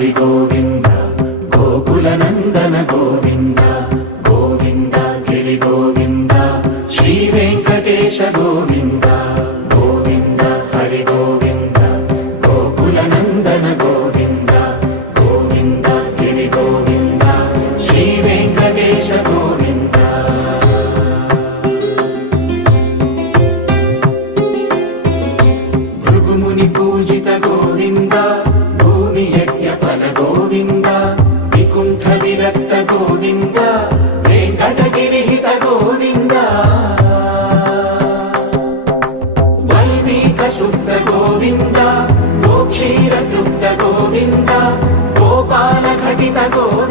హరి గోవింద గోకుల నందన గోవింద గోవింద గిరి గోవింద శ్రీ వెంకటేశ గోవింద గోవింద హరి గోవింద గోకుల నందన గోవింద గోవింద గిరి గోవింద శ్రీ వెంకటేశ గోవింద భృగుముని పూజిత గోవింద భూమి యజ్ఞ ఫల గోవింద వికుంఠ విరక్త గోవింద వెంకటగిరిహిత గోవింద వల్మీక శుద్ధ గోవింద గోక్షీర తృప్త గోవింద గోపాల ఘటిత గోవింద